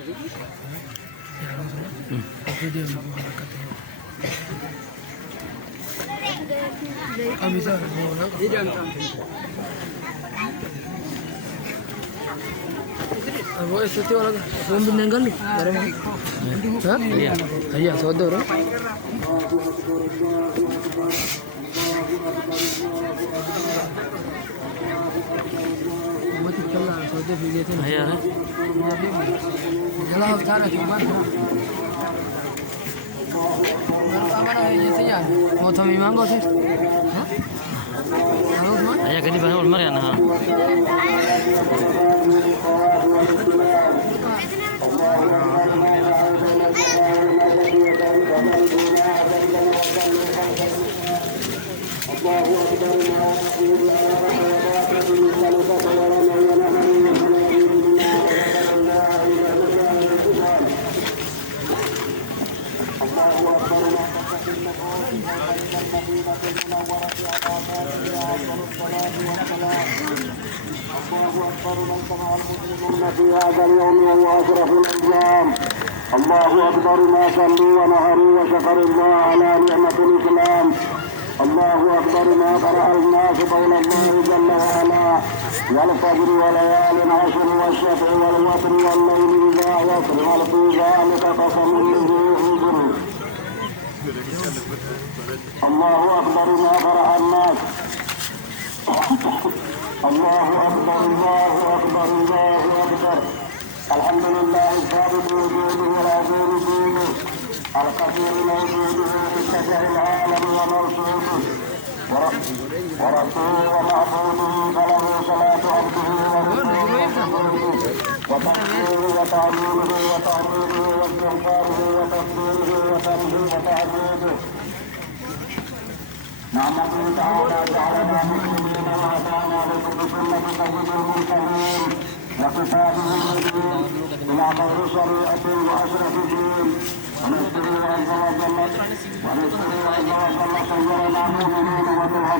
वो स्थिति वाला फोन भी नहीं कर ली भैया सौ दो सौदे भी लिए थे जला था ना mau Tommy Mango sih? Ayah gini banget ulmar ya nah. في هذا اليوم وهو أشرف الأيام. الله أكبر ما صلوا ونهروا وشكر الله على نعمة الإسلام. الله أكبر ما قرأ الناس قول الله جل وعلا والفجر وليال عشر والشفع والوتر والليل إذا يسر هل في ذلك قسم لذي حجر. الله أكبر ما قرأ الناس. الله أكبر الله أكبر الله أكبر. الحمد لله الثابت وجوده والعظيم دينه القدير موجوده في شجر العالم ومرسوله ورسوله ومعبوده فله صلاة عبده وتقديره وتعليمه وتعليمه واستغفاره وتقديره وتعبيده. نعمه تعالى جعلنا مسلمين وهدانا بسنة سيد المرسلين وكتابه المبين إلى خير شريعة وأشرف دين ونشكره عز وجل سيرنا مؤمنين وبالحق